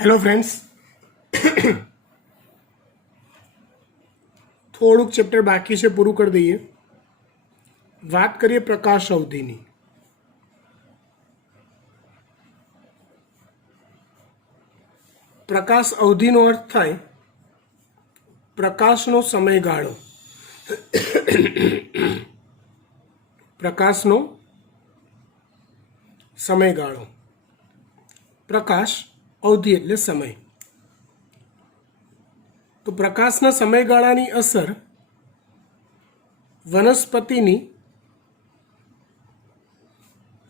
Hello friends, થોડુંક chapter બાકી છે, પૂરું કરી દઈએ. વાત કરીએ પ્રકાશ અવધિની. પ્રકાશ અવધિનો અર્થ થાય પ્રકાશનો સમયગાળો. પ્રકાશનો સમયગાળો. પ્રકાશ અવધિ એટલે સમય. તો પ્રકાશના સમયગાળાની અસર વનસ્પતિની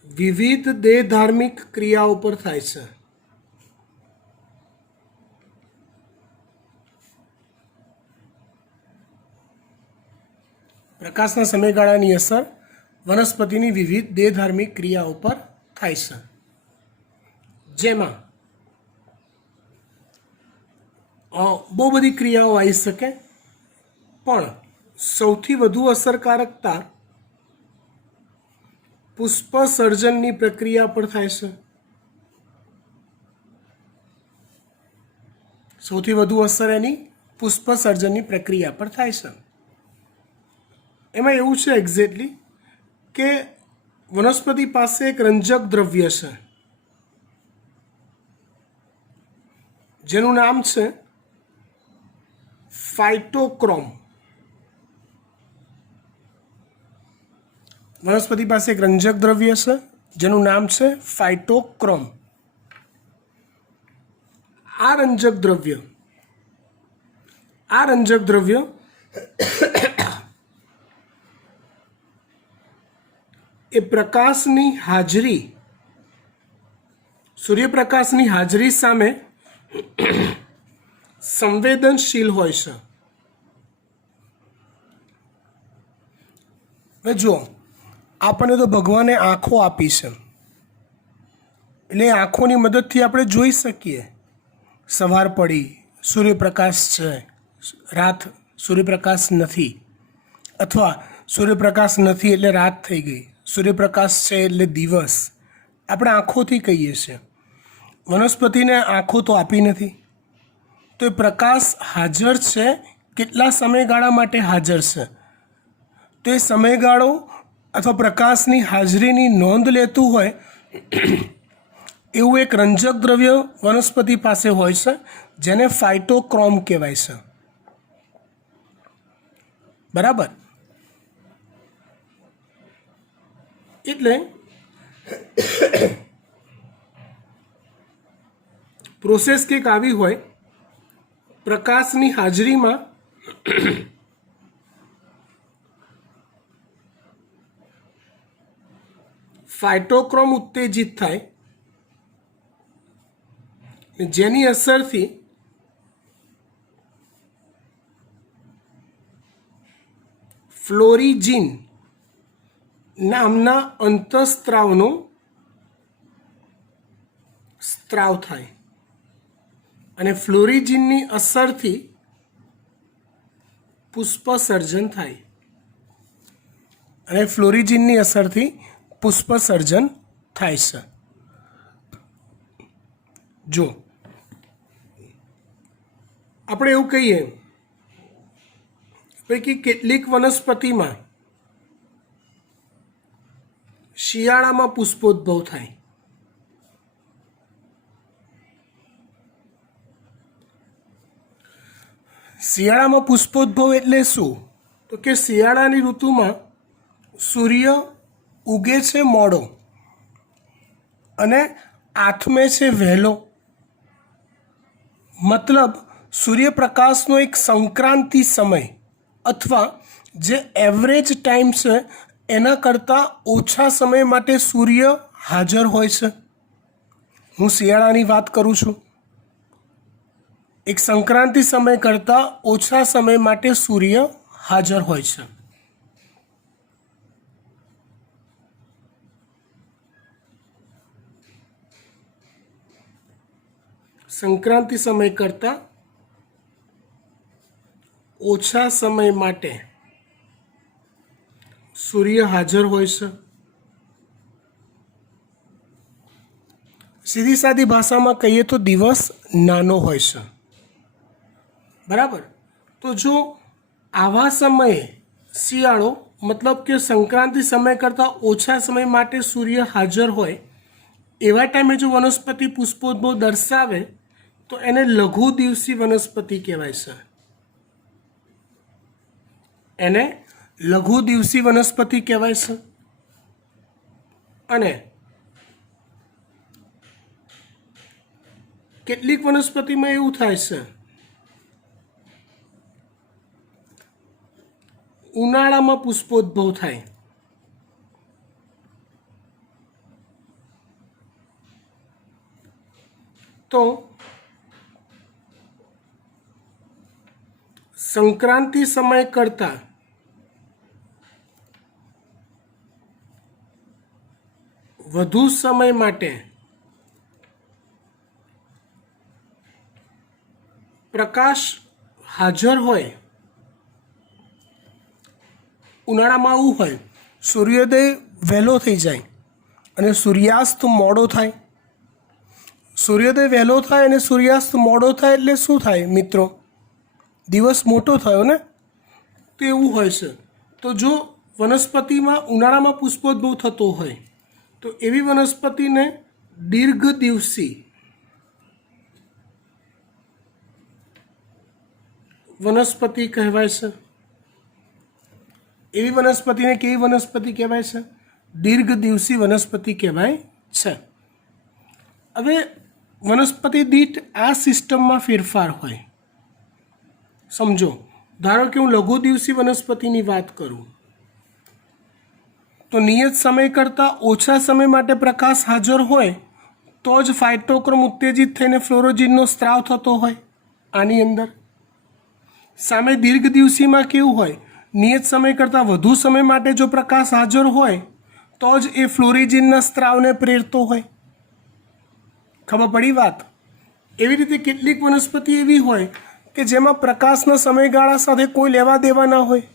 વિવિધ દેહધાર્મિક ક્રિયાઓ પર થાય છે. પ્રકાશના સમયગાળાની અસર વનસ્પતિની વિવિધ દેહધાર્મિક ક્રિયાઓ પર થાય છે, જેમાં બહુ બધી ક્રિયાઓ આવી શકે, પણ સૌથી વધુ અસરકારકતા પુષ્પ સર્જનની પ્રક્રિયા પર થાય છે. સૌથી વધુ અસર એની પુષ્પ સર્જનની પ્રક્રિયા પર થાય છે. એમાં એવું છે એક્ઝેક્ટલી કે વનસ્પતિ પાસે એક રંજક દ્રવ્ય છે જેનું નામ છે ફાઇટોક્રોમ. વનસ્પતિ પાસે એક રંજક દ્રવ્ય છે જેનું નામ છે ફાઇટોક્રોમ. આ રંજક દ્રવ્ય એ પ્રકાશની હાજરી, સૂર્યપ્રકાશની હાજરી સામે સંવેદનશીલ હોય છે. હવે જુઓ, આપણને તો ભગવાને આંખો આપી છે, એટલે આંખોની મદદથી આપણે જોઈ શકીએ. સવાર પડી, સૂર્યપ્રકાશ છે, રાત સૂર્યપ્રકાશ નથી, અથવા સૂર્યપ્રકાશ નથી એટલે રાત થઈ ગઈ, સૂર્યપ્રકાશ છે એટલે દિવસ. આપણે આંખોથી કહીએ છીએ. વનસ્પતિને આંખો તો આપી નથી, તો એ પ્રકાશ હાજર છે, કેટલા સમયગાળા માટે હાજર છે, તો એ સમયગાળો અથવા પ્રકાશની હાજરીની નોંધ લેતું હોય એવું એક રંજક દ્રવ્ય વનસ્પતિ પાસે હોય છે, જેને ફાઇટોક્રોમ કહેવાય છે. બરાબર? એટલે પ્રોસેસ કંઈક આવી હોય, પ્રકાશની હાજરીમાં ફાઇટોક્રોમ ઉત્તેજિત થાય, જેની અસરથી ફ્લોરિજીન નામના અંતઃસ્ત્રાવનો સ્ત્રાવ થાય, અને ફ્લોરિજીનની અસરથી પુષ્પ સર્જન થાય, અને ફ્લોરિજીનની અસરથી પુષ્પ સર્જન થાય છે. જો આપણે એવું કહીએ પૈકી કેટલીક વનસ્પતિમાં શિયાળામાં પુષ્પોદ્ભવ થાય, શિયાળામાં પુષ્પોદ્ભવ એટલે શું? તો કે શિયાળાની ઋતુમાં સૂર્ય ઉગે છે મોડો અને આથમે છે વહેલો. મતલબ સૂર્યપ્રકાશનો એક સંક્રાંતિ સમય અથવા જે એવરેજ ટાઈમ છે એના કરતાં ઓછા સમય માટે સૂર્ય હાજર હોય છે. હું શિયાળાની વાત કરું છું. એક સંક્રાંતિ સમય કરતાં ઓછા સમય માટે સૂર્ય હાજર હોય છે. સંક્રાંતિ સમય કરતાં ઓછા સમય માટે સૂર્ય હાજર હોય છે. સીધી સાદી ભાષામાં કહીએ તો દિવસ નાનો હોય છે, બરાબર. તો જો આવા સમયે શિયાળો મતલબ કે સંક્રાંતિ સમય કરતાં ઓછા સમય માટે સૂર્ય હાજર હોય એવા ટાઈમે જો વનસ્પતિ પુષ્પોદ્ભવ દર્શાવે તો એને લઘુ દિવસી વનસ્પતિ કહેવાય છે. એને લઘુ દિવસી વનસ્પતિ કહેવાય છે. અને કેટલીક વનસ્પતિમાં એવું થાય છે, ઉનાળામાં પુષ્પોદ્ભવ થાય. તો સંક્રાંતિ સમય કરતાં વધુ સમય માટે પ્રકાશ હાજર હોય. ઉનાળામાં આવું હોય, સૂર્યોદય વહેલો થઈ જાય અને સૂર્યાસ્ત મોડો થાય. સૂર્યોદય વહેલો થાય અને સૂર્યાસ્ત મોડો થાય એટલે શું થાય મિત્રો? દિવસ મોટો થયો ને. તો એવું હોય છે. તો જો વનસ્પતિમાં ઉનાળામાં પુષ્પોદ્ભવ થતો હોય તો એવી વનસ્પતિને દીર્ઘ દિવસી વનસ્પતિ કહેવાય છે. એવી વનસ્પતિને કેવી વનસ્પતિ કહેવાય છે? દીર્ઘ દિવસી વનસ્પતિ કહેવાય છે. હવે વનસ્પતિ દીઠ આ સિસ્ટમમાં ફેરફાર હોય. સમજો, ધારો કે હું લઘુ દિવસી વનસ્પતિની વાત કરું તો નિયત સમય કરતાં ઓછા સમય માટે પ્રકાશ હાજર હોય તો જ ફાઇટોક્રોમ ઉત્તેજિત થઈને ફ્લોરોજિનનો સ્ત્રાવ થતો હોય આની અંદર. સામે દીર્ઘ દિવસીમાં કેવું હોય? નિયત સમય કરતાં વધુ સમય માટે જો પ્રકાશ હાજર હોય તો જ એ ફ્લોરિજિનના સ્ત્રાવને પ્રેરતો હોય. ખબર પડી વાત? એવી રીતે કેટલીક વનસ્પતિ એવી હોય કે જેમાં પ્રકાશના સમયગાળા સાથે કોઈ લેવા દેવા ના હોય.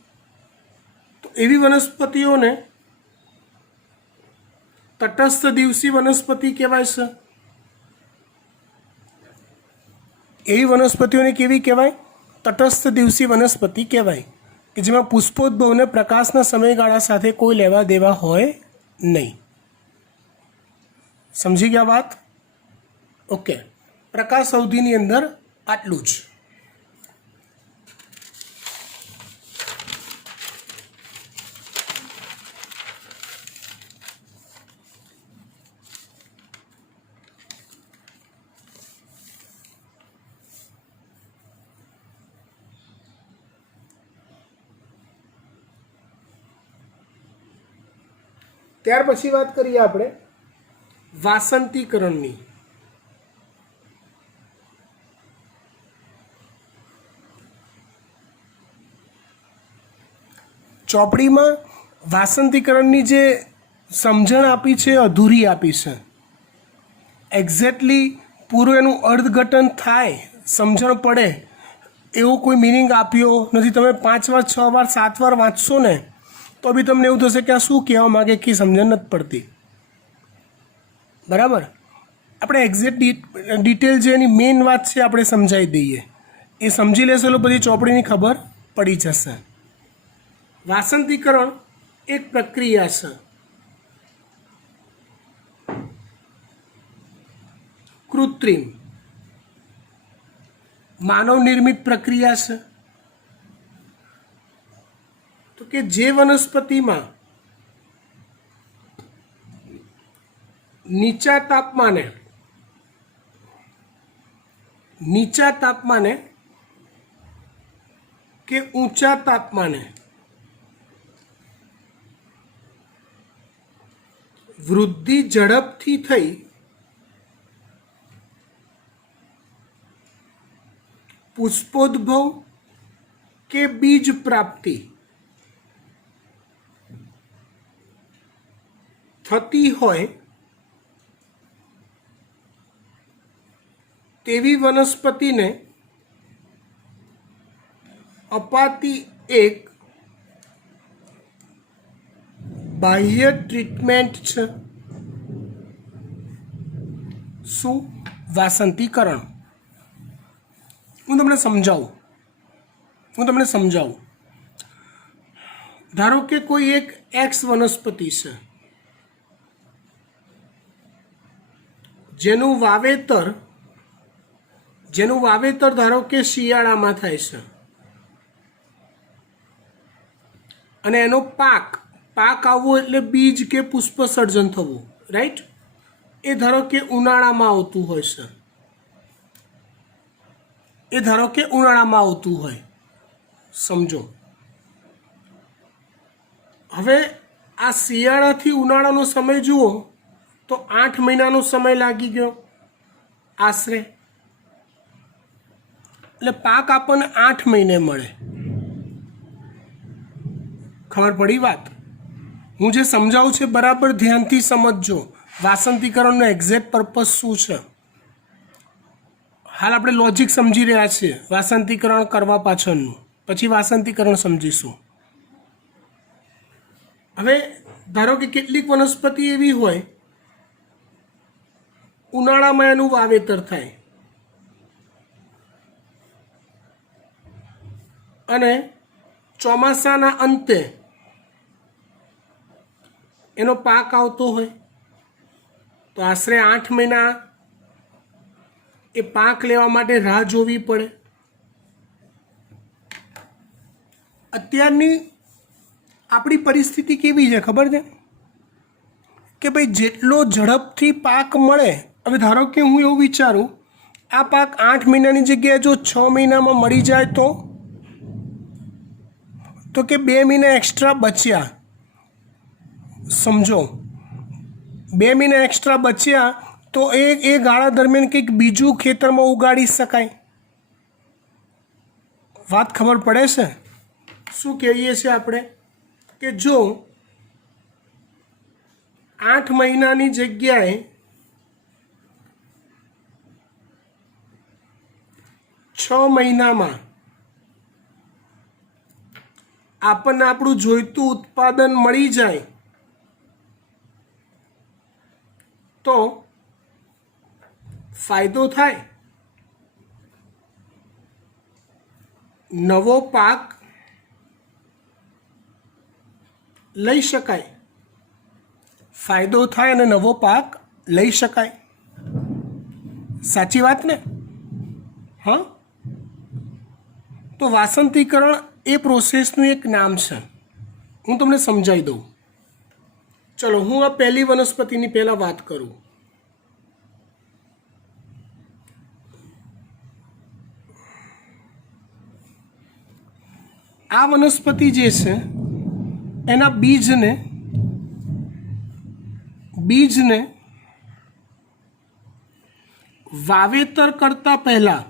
તો એવી વનસ્પતિઓને તટસ્થ દિવસી વનસ્પતિ કહેવાય છે. એવી વનસ્પતિઓને કેવી કહેવાય? તટસ્થ દિવસી વનસ્પતિ કહેવાય કે જેમાં પુષ્પોદ્ભવને પ્રકાશના સમયગાળા સાથે કોઈ લેવા દેવા હોય નહીં. સમજી ગયા વાત? ઓકે. પ્રકાશ અવધિની અંદર આટલું જ. ત્યાર પછી વાત કરીએ આપણે વાસંતીકરણની. ચોપડીમાં વાસંતીકરણની જે સમજણ આપી છે અધૂરી આપી છે. એક્ઝેક્ટલી પૂરું એનું અર્થઘટન થાય, સમજણ પડે એવો કોઈ મિનિંગ આપ્યો નથી. તમે 5 વાર 6 વાર 7 વાર વાંચશો ને તો બી તમને એવું થશે કે આ શું કહેવા માગે કે સમજણ નથી પડતી. બરાબર? આપણે એક્ઝેક્ટ ડિટેલ જે એની મેઇન વાત છે આપણે સમજાવી દઈએ. એ સમજી લેશો એટલે બધી ચોપડીની ખબર પડી જશે. વાસંતીકરણ એક પ્રક્રિયા છે. કૃત્રિમ માનવ નિર્મિત પ્રક્રિયા છે. તો કે જે વનસ્પતિમાં નીચા તાપમાને કે ઊંચા તાપમાને વૃદ્ધિ ઝડપથી થઈ પુષ્પોદ્ભવ કે બીજ પ્રાપ્તિ થતી હોય તેવી વનસ્પતિને અપાતી એક બાહ્ય ટ્રીટમેન્ટ છે. શું? વાસંતીકરણ. હું તમને સમજાવું. ધારો કે કોઈ એક એક્સ વનસ્પતિ છે જેનું વાવેતર ધારો કે શિયાળામાં થાય છે અને એનો પાક આવવો એટલે બીજ કે પુષ્પ સર્જન થવું, રાઈટ? એ ધારો કે ઉનાળામાં આવતું હોય. સમજો. હવે આ શિયાળાથી ઉનાળાનો સમય જુઓ તો 8 મહિનાનો સમય લાગી ગયો આશરે. એટલે પાક આપણને 8 મહિને મળે. ખબર પડી વાત? હું જે સમજાવું છે બરાબર ધ્યાનથી સમજજો. વાસંતીકરણનો એક્ઝેક્ટ પર્પઝ શું છે? હાલ આપણે લોજિક સમજી રહ્યા છીએ વાસંતીકરણ કરવા પાછળનું, પછી વાસંતીકરણ સમજીશું. હવે ધારો કે કેટલીક વનસ્પતિ એવી હોય ઉનાળામાં એનું વાવેતર થાય અને ચોમાસાના અંતે એનો પાક આવતો હોય તો આશરે 8 મહિના એ પાક લેવા માટે રાહ જોવી પડે. અત્યારની આપણી પરિસ્થિતિ કેવી છે ખબર છે કે ભાઈ જેટલો ઝડપથી પાક મળે, હવે ધારો કે હું એવું વિચારું આ પાક 8 મહિનાની જગ્યાએ જો 6 મહિનામાં મળી જાય તો કે 2 મહિના એક્સ્ટ્રા બચ્યા. સમજો, 2 મહિના એક્સ્ટ્રા બચ્યા તો એ ગાળા દરમિયાન કંઈક બીજું ખેતરમાં ઉગાડી શકાય. વાત ખબર પડે છે? શું કહીએ છીએ આપણે કે જો 8 મહિનાની જગ્યાએ 6 મહિનામાં આપણને આપણું જોઈતું ઉત્પાદન મળી જાય તો ફાયદો થાય. નવો પાક લઈ શકાય, ફાયદો થાય અને નવો પાક લઈ શકાય. સાચી વાત ને? હા. તો વાસંતીકરણ એ પ્રોસેસનું એક નામ છે. હું તમને સમજાવી દઉં. ચલો હું આ પહેલી વનસ્પતિની પહેલાં વાત કરું. આ વનસ્પતિ જે છે એના બીજને વાવેતર કરતા પહેલા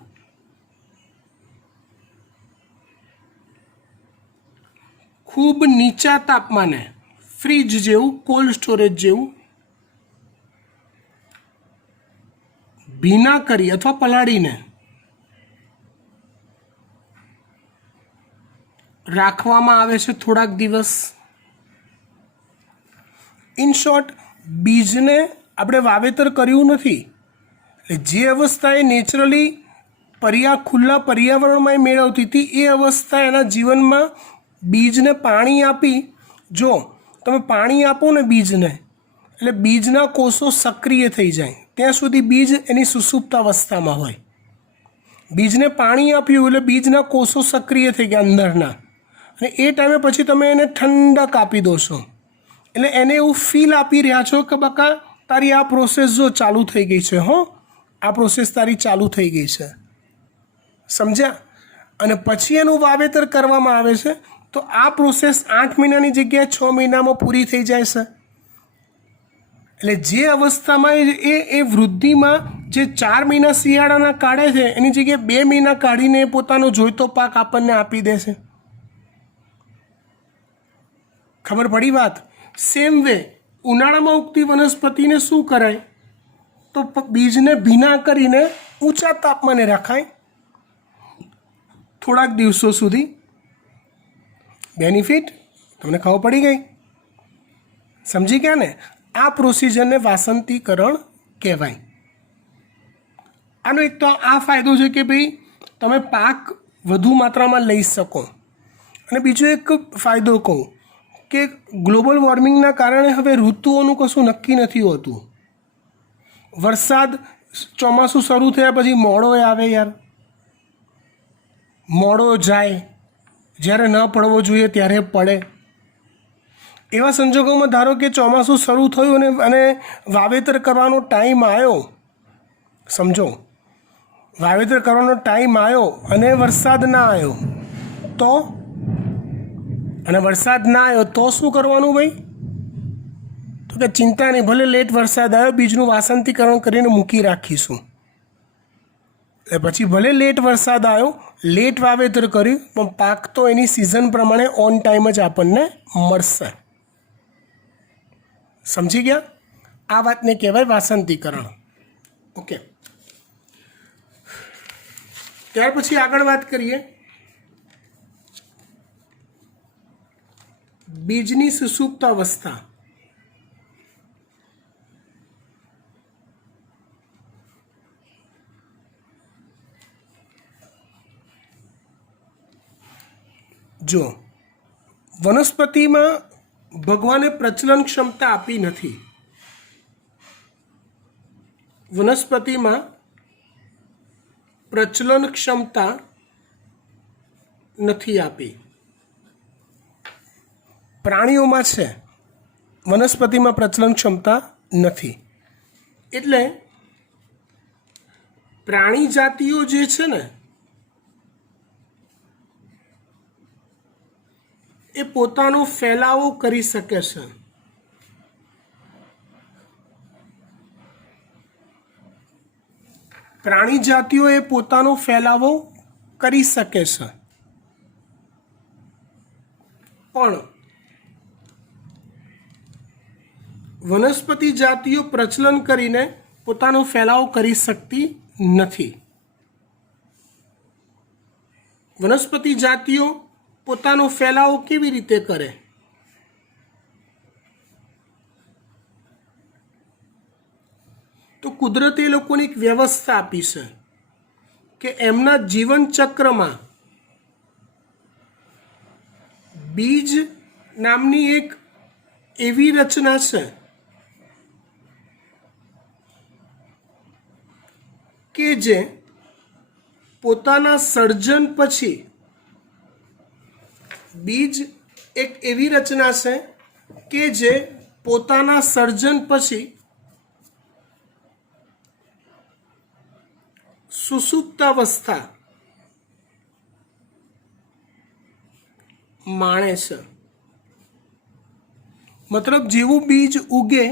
ખૂબ નીચા તાપમાને, ફ્રીજ જેવું, કોલ્ડ સ્ટોરેજ જેવું ભીના કરી અથવા પલાળીને રાખવામાં આવે છે થોડાક દિવસ. ઇન શોર્ટ, બીજને આપણે વાવેતર કર્યું નથી, એટલે જે અવસ્થા એ નેચરલી ખુલ્લા પર્યાવરણમાં મેળવતી હતી એ અવસ્થા એના જીવનમાં બીજને પાણી આપી. જો તમે પાણી આપો ને બીજને, એટલે બીજના કોષો સક્રિય થઈ જાય. ત્યાં સુધી બીજ એની સુષુપ્ત અવસ્થામાં હોય. બીજને પાણી આપ્યું એટલે બીજના કોષો સક્રિય થઈ ગયા અંદરના, અને એ ટાઈમે પછી તમે એને ઠંડક આપી દો છો. એટલે એને એવું ફીલ આપી રહ્યા છો કે બકા તારી આ પ્રોસેસ જો ચાલુ થઈ ગઈ છે. આ પ્રોસેસ તારી ચાલુ થઈ ગઈ છે. સમજ્યા? અને પછી એનું વાવેતર કરવામાં આવે છે તો આ પ્રોસેસ 8 મહિનાની જગ્યાએ 6 મહિનામાં પૂરી થઈ જાય છે. એટલે જે અવસ્થામાં એ વૃદ્ધિમાં જે 4 મહિના શિયાળાના કાઢે છે એની જગ્યાએ 2 મહિના કાઢીને પોતાનો જોઈતો પાક આપણને આપી દે છે. ખબર પડી વાત? સેમ વે ઉનાળામાં ઉગતી વનસ્પતિને શું કરાય તો બીજને ભીના કરીને ઊંચા તાપમાને રખાય થોડાક દિવસો સુધી. બેનિફિટ તમને ખબર પડી ગઈ? સમજી ગયા ને? આ પ્રોસિજરને વાસંતીકરણ કહેવાય. આનો એક તો આ ફાયદો છે કે ભાઈ તમે પાક વધુ માત્રામાં લઈ શકો. અને બીજો એક ફાયદો કહું કે ગ્લોબલ વોર્મિંગના કારણે હવે ઋતુઓનું કશું નક્કી નથી હોતું. વરસાદ ચોમાસું શરૂ થયા પછી મોડો આવે યાર, મોડો જાય, જ્યારે ન પડવો જોઈએ ત્યારે પડે. એવા સંજોગોમાં ધારો કે ચોમાસું શરૂ થયું અને વાવેતર કરવાનો ટાઈમ આવ્યો, સમજો વાવેતર કરવાનો ટાઈમ આવ્યો અને વરસાદ ના આવ્યો તો, અને વરસાદ ના આવ્યો તો શું કરવાનું ભાઈ? તો કે ચિંતા નહીં, ભલે લેટ વરસાદ આવ્યો, બીજનું વાસંતીકરણ કરીને મૂકી રાખીશું. એટલે પછી ભલે લેટ વરસાદ આવ્યો, લેટ વાવેતર કર્યું, પણ પાક તો એની સિઝન પ્રમાણે ઓન ટાઈમ જ આપણને મળશે. સમજી ગયા? આ વાતને કહેવાય વાસંતીકરણ. ઓકે, ત્યાર પછી આગળ વાત કરીએ બીજની સુષુપ્ત અવસ્થા. જો વનસ્પતિમાં ભગવાને પ્રચલન ક્ષમતા આપી નથી. વનસ્પતિમાં પ્રચલન ક્ષમતા નથી આપી. પ્રાણીઓમાં છે, વનસ્પતિમાં પ્રચલન ક્ષમતા નથી. એટલે પ્રાણી જાતિઓ જે છે ને એ પોતાનો ફેલાવો કરી શકે છે. પ્રાણી જાતિઓ એ પોતાનો ફેલાવો કરી શકે છે, પણ વનસ્પતિ જાતિઓ પ્રચલન કરીને પોતાનો ફેલાવો કરી શકતી નથી. વનસ્પતિ જાતિઓ પોતાનો ફેલાવો કેવી રીતે કરે? તો કુદરતે એ લોકોની એક વ્યવસ્થા આપી છે કે એમના જીવન ચક્રમાં બીજ નામની એક એવી રચના છે કે જે પોતાના સર્જન પછી, બીજ એક એવી રચના છે કે જે પોતાના સર્જન પછી સુષુપ્તાવસ્થા માણે છે. મતલબ જેવું બીજ ઉગે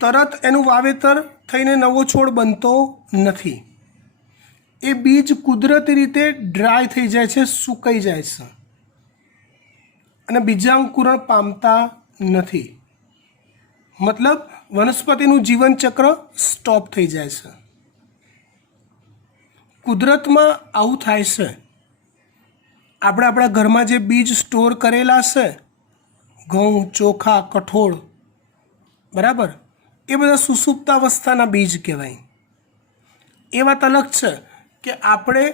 તરત એનું વાવેતર થઈને નવો છોડ બનતો નથી. એ બીજ કુદરતી રીતે ડ્રાય થઈ જાય છે, સુકાઈ જાય છે અને બીજાંકુરણ પામતા નથી. મતલબ વનસ્પતિનું જીવનચક્ર સ્ટોપ થઈ જાય છે. કુદરતમાં આવું થાય છે. આપણે આપણા ઘરમાં જે બીજ સ્ટોર કરેલા છે, ઘઉં, ચોખા, કઠોળ, બરાબર, એ બધા સુષુપ્તાવસ્થાના બીજ કહેવાય. એ વાત અલગ છે કે આપણે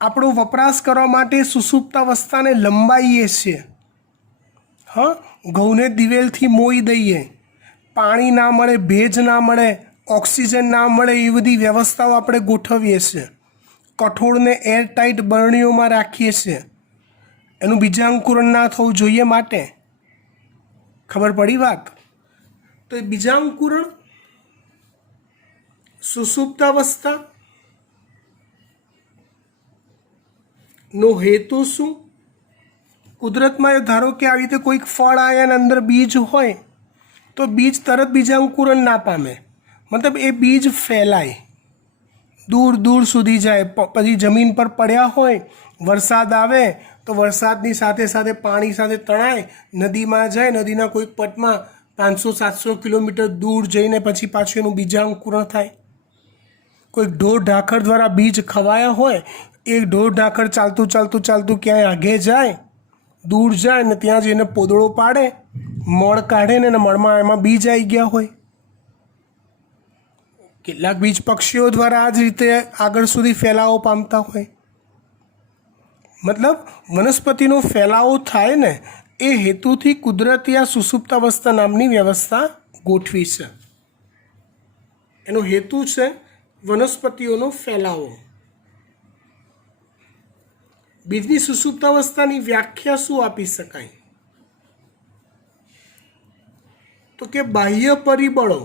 આપણો વપરાશ કરવા માટે સુષુપ્તાવસ્થાને લંબાવીએ છીએ. હા, ઘઉંને દિવેલથી મોઈ દઈએ, પાણી ના મળે, ભેજ ના મળે, ઓક્સિજન ના મળે, એ બધી વ્યવસ્થાઓ આપણે ગોઠવીએ છીએ. કઠોળને એરટાઈટ બરણીઓમાં રાખીએ છીએ, એનું બીજાંકુરણ ના થવું જોઈએ માટે. ખબર પડી વાત? તો એ બીજાંકુરણ, સુષુપ્તાવસ્થા નો હેતુ શું? કુદરતમાં ધારો કે આવી રીતે કોઈક ફળ આવ્યા અને અંદર બીજ હોય તો બીજ તરત બીજાંકુરણ ના પામે. મતલબ એ બીજ ફેલાય, દૂર દૂર સુધી જાય, પછી જમીન પર પડ્યા હોય, વરસાદ આવે તો વરસાદની સાથે સાથે પાણી સાથે તણાય, નદીમાં જાય, નદીના કોઈક પટમાં 500-700 કિલોમીટર દૂર જઈને પછી પાછું એનું બીજાંકુરણ થાય. કોઈક ઢોર ઢાંખર દ્વારા બીજ ખવાયા હોય, એ ઢોર ઢાંખર ચાલતું ચાલતું ચાલતું ક્યાંય આગે જાય, દૂર જાય ને ત્યાં જઈને પોદળો પાડે, મળ કાઢે ને મળમાં એમાં બીજ આવી ગયા હોય. કેટલાક બીજ પક્ષીઓ દ્વારા આ જ રીતે આગળ સુધી ફેલાવો પામતા હોય. મતલબ વનસ્પતિનો ફેલાવો થાય ને એ હેતુથી કુદરતી આ સુષુપ્તાવસ્થા નામની વ્યવસ્થા ગોઠવી છે. એનો હેતુ છે વનસ્પતિઓનો ફેલાવો. બીજની સુષુપ્તાવસ્થાની વ્યાખ્યા શું આપી શકાય? તો કે બાહ્ય પરિબળો.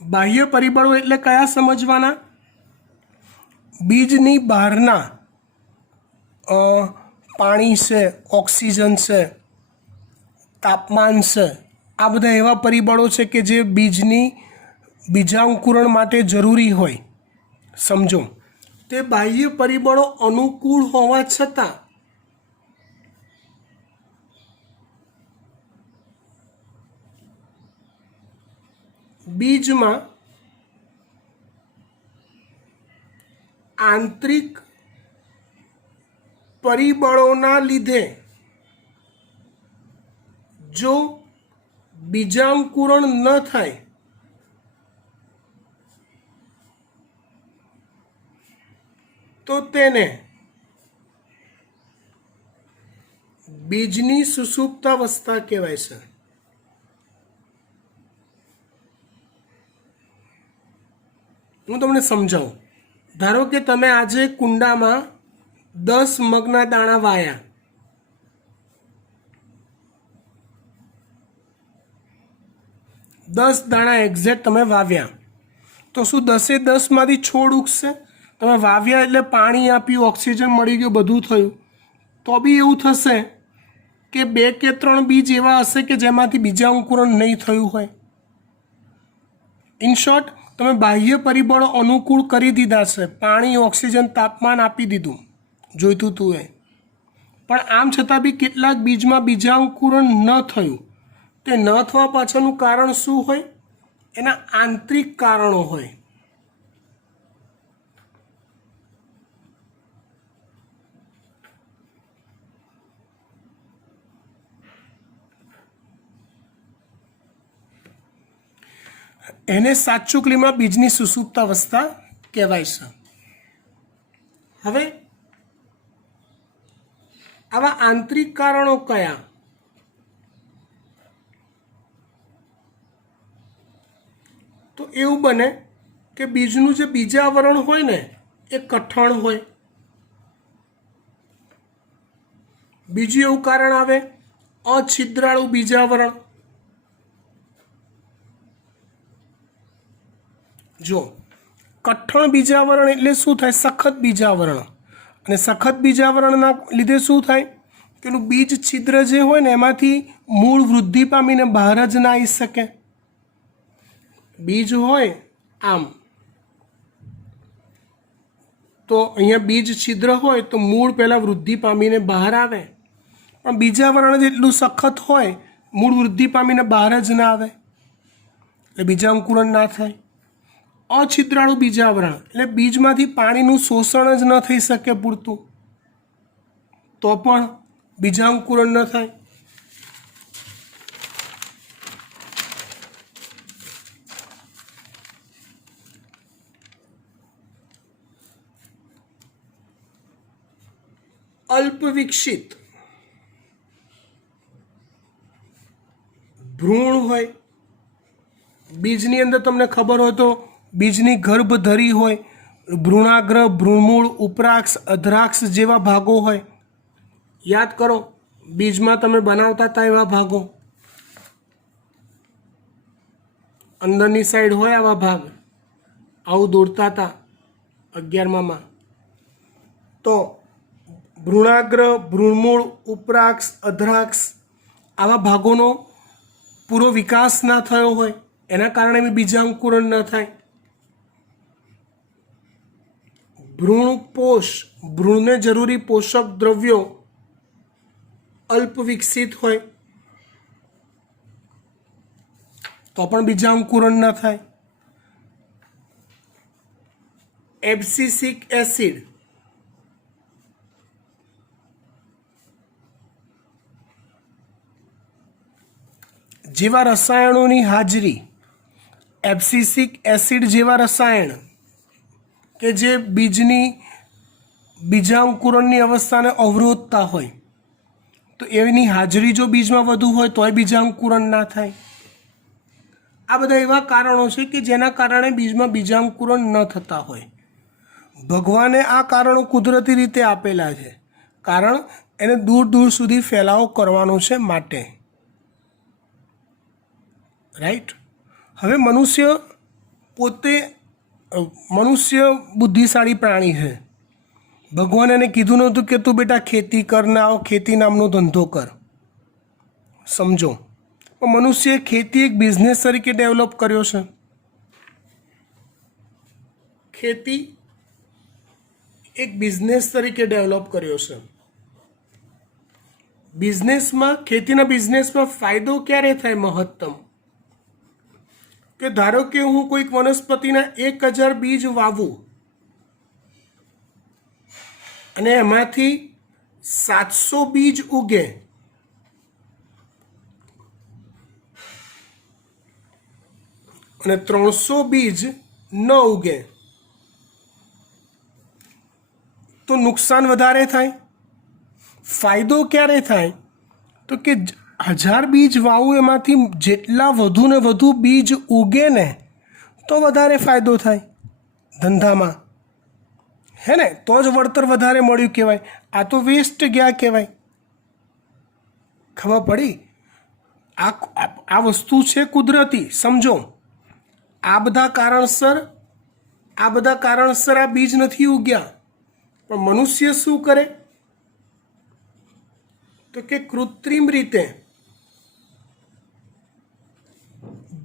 બાહ્ય પરિબળો એટલે કયા સમજવાના? બીજની બહારના પાણી છે, ઓક્સિજન છે, તાપમાન છે, આ બધા એવા પરિબળો છે કે જે બીજાંકુરણ માટે જરૂરી હોય. સમજો, તે બાહ્ય પરિબળો અનુકૂળ હોવા છતાં બીજમાં આંતરિક પરિબળોના લીધે જો બીજાંકુરણ ન થાય તો તેને બીજની સુષુપ્તાવસ્થા કહેવાય છે. હું તમને સમજાવું. ધારો કે તમે આજે કુંડામાં 10 મગના દાણા વાયા. દસ દાણા એક્ઝેક્ટ તમે વાવ્યા, તો શું 10 છોડ ઉગશે? તમે વાવ્યા એટલે પાણી આપ્યું, ઓક્સિજન મળી ગયું, બધું થયું, તો બી એવું થશે કે 2 કે 3 બીજ એવા હશે કે જેમાંથી બીજાંકુરણ નહીં થયું હોય. ઇન શોર્ટ, તમે બાહ્ય પરિબળો અનુકૂળ કરી દીધા છે, પાણી, ઓક્સિજન, તાપમાન આપી દીધું જોઈતું હતું એ, પણ આમ છતાં બી કેટલાક બીજમાં બીજાંકુરણ ન થયું. તે ન થવા પાછળનું કારણ શું હોય? એના આંતરિક કારણો હોય. એને સાચુકલીમાં બીજની સુષુપ્તાવસ્થા કહેવાય છે. હવે આવા આંતરિક કારણો કયા? તો એવું બને કે બીજનું જે બીજાવરણ હોય ને એ કઠણ હોય. બીજું એવું કારણ આવે અછિદ્રાળુ બીજાવરણ. જો કઠણ બીજાવરણ એટલે શું થાય? સખત બીજાવરણ. અને સખત બીજાવરણના લીધે શું થાય? પેલું બીજ છિદ્ર જે હોય ને એમાંથી મૂળ વૃદ્ધિ પામીને બહાર જ ના આવી શકે. બીજ હોય આમ, તો અહીંયા બીજ છિદ્ર હોય તો મૂળ પહેલાં વૃદ્ધિ પામીને બહાર આવે, પણ બીજાવરણ જેટલું સખત હોય મૂળ વૃદ્ધિ પામીને બહાર જ ના આવે, એટલે બીજાંકુરણ ના થાય. અછિદ્રાળુ બીજાવરણ એટલે બીજમાંથી પાણીનું શોષણ જ ન થઈ શકે પૂરતું, તો પણ બીજાંકુરણ ન થાય. અલ્પ વિકસિત ભ્રૂણ હોય. બીજની અંદર તમને ખબર હોય તો બીજની ગર્ભધરી હોય, ભ્રૂણાગ્ર, ભ્રૂણમૂળ, ઉપરાક્ષ, અધરાક્ષ જેવા ભાગો હોય. યાદ કરો, બીજમાં તમે બનાવતા હતા એવા ભાગો, અંદરની સાઈડ હોય આવા ભાગ, આવું દોરતા હતા 11માં. તો ભ્રૂણાગ્ર, ભ્રૂણમૂળ, ઉપરાક્ષ, અધરાક્ષ આવા ભાગોનો પૂરો વિકાસ ના થયો હોય, એના કારણે બી બીજાંકુરણ ન થાય. ભ્રૂણપોષ, ભ્રૂણને જરૂરી પોષક દ્રવ્યો અલ્પ વિકસિત હોય, તો પણ બીજાંકુરણ ન થાય. એબ્સિસિક એસિડ, જેવા રસાયણોની હાજરી, એબ્સિસિક એસિડ જેવા રસાયણ કે જે બીજાંકુરણની અવસ્થાને અવરોધતા હોય, તો એની હાજરી જો બીજમાં વધુ હોય તોય બીજાંકુરણ ના થાય. આ બધા એવા કારણો છે કે જેના કારણે બીજમાં બીજાંકુરણ ન થતા હોય. ભગવાને આ કારણો કુદરતી રીતે આપેલા છે, કારણ એને દૂર દૂર સુધી ફેલાવો કરવાનો છે માટે. રાઈટ. હવે મનુષ્ય બુદ્ધિશાળી પ્રાણી છે. ભગવાને એને કીધું નહોતું કે તું બેટા ખેતી કર ને આવો ખેતી નામનો ધંધો કર. સમજો, પણ મનુષ્યએ ખેતી એક બિઝનેસ તરીકે ડેવલપ કર્યો છે. ખેતી એક બિઝનેસ તરીકે ડેવલપ કર્યો છે. ખેતીના બિઝનેસમાં ફાયદો ક્યારે થાય મહત્તમ? કે ધારો કે હું કોઈક વનસ્પતિના 1000 બીજ વાવું અને એમાંથી 700 બીજ ઉગે, અને 300 બીજ ન ઉગે, તો નુકસાન વધારે થાય. ફાયદો ક્યારે થાય? તો કે 1000 બીજ વાવું એમાંથી જેટલા વધુ ને વધુ બીજ ઉગે ને તો વધારે ફાયદો થાય ધંધામાં, હે ને? તો જ વળતર વધારે મળ્યું કહેવાય. આ તો વેસ્ટ ગયા કહેવાય. ખબર પડી? આ વસ્તુ છે કુદરતી. સમજો, આ બધા કારણસર આ બીજ નથી ઉગ્યા, પણ મનુષ્ય શું કરે? તો કે કૃત્રિમ રીતે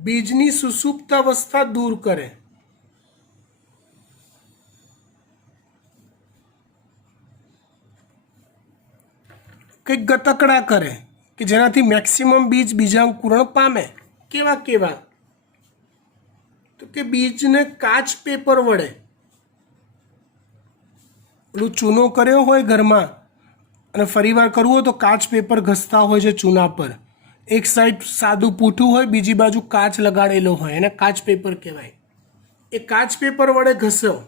બીજની સુષુપ્ત અવસ્થા દૂર કરે. કંઈક ગતકડા કરે કે જેનાથી મેક્સિમમ બીજ બીજાંકુરણ પામે. કેવા? તો કે બીજને કાચ પેપર વડે, પેલું ચૂનો કર્યો હોય ઘરમાં અને ફરીવાર કરવું હોય તો કાચ પેપર ઘસતા હોય છે ચૂના પર. એક સાઈડ સાદું પૂઠું હોય, બીજી બાજુ કાચ લગાડેલો હોય, એને કાચ પેપર કહેવાય. એ કાચ પેપર વડે ઘસ્યો.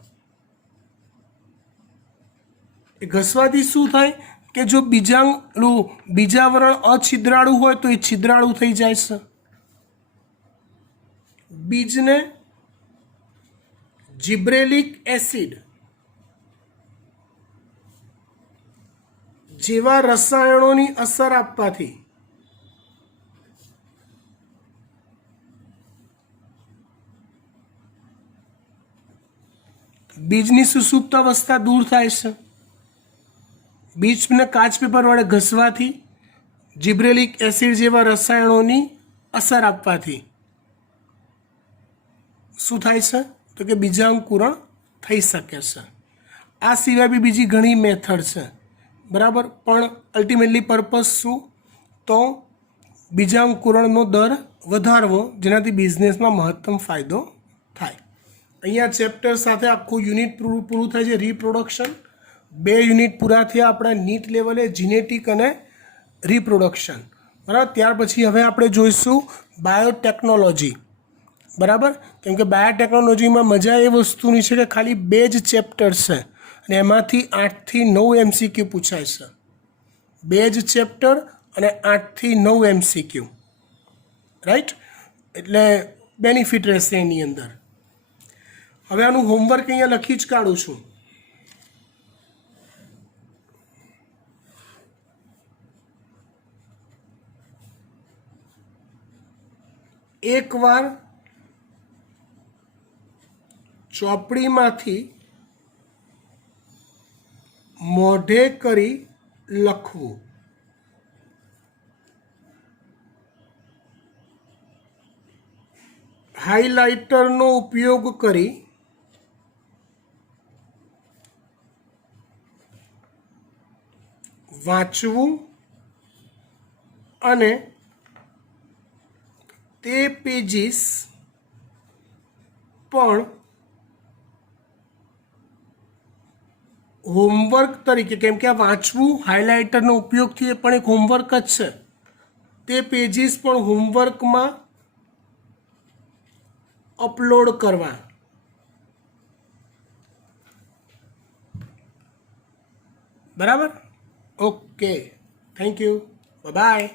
એ ઘસવાથી શું થાય કે જો બીજાવરણ અછિદ્રાળુ હોય તો એ છિદ્રાળુ થઈ જાય છે. બીજને જિબ્રેલિક એસિડ જેવા રસાયણોની અસર આપવાથી બીજની સુષુપ્ત અવસ્થા દૂર થાય છે. બીજને કાચ પેપર વડે ઘસવાથી, જિબ્રેલિક એસિડ જેવા રસાયણોની અસર આપવાથી શું થાય છે? તો કે બીજાંકુરણ થઈ શકે છે. આ સિવાય બી બીજી ઘણી મેથડ છે, બરાબર? પણ અલ્ટિમેટલી પર્પઝ શું? તો બીજાંકુરણનો દર વધારવો, જેનાથી બિઝનેસમાં મહત્તમ ફાયદો થાય. અહીંયા ચેપ્ટર સાથે આખું યુનિટ પૂરું થાય છે, રિપ્રોડક્શન. 2 યુનિટ પૂરા થયા આપણા નીટ લેવલે, જીનેટિક અને રિપ્રોડક્શન, બરાબર? ત્યાર પછી હવે આપણે જોઈશું બાયોટેકનોલોજી, બરાબર? કેમ કે બાયોટેકનોલોજીમાં મજા એ વસ્તુની છે કે ખાલી 2 જ ચેપ્ટર છે અને એમાંથી 8 થી 9 MCQ પૂછાય છે. 2 જ ચેપ્ટર અને 8 થી 9 MCQ, રાઈટ? એટલે બેનિફિટ રહેશે એની અંદર. હવે આનું હોમવર્ક અહીંયા લખી જ કાઢું છું. એકવાર ચોપડીમાંથી મોઢે કરી લખવું. હાઇલાઇટરનો ઉપયોગ કરી વાંચવું અને તે પેજીસ પણ હોમવર્ક તરીકે, કેમ કે આ વાંચવું હાઇલાઇટરનો ઉપયોગથી એ પણ એક હોમવર્ક જ છે, તે પેજીસ પણ હોમવર્કમાં અપલોડ કરવા. બરાબર? Okay, thank you, by.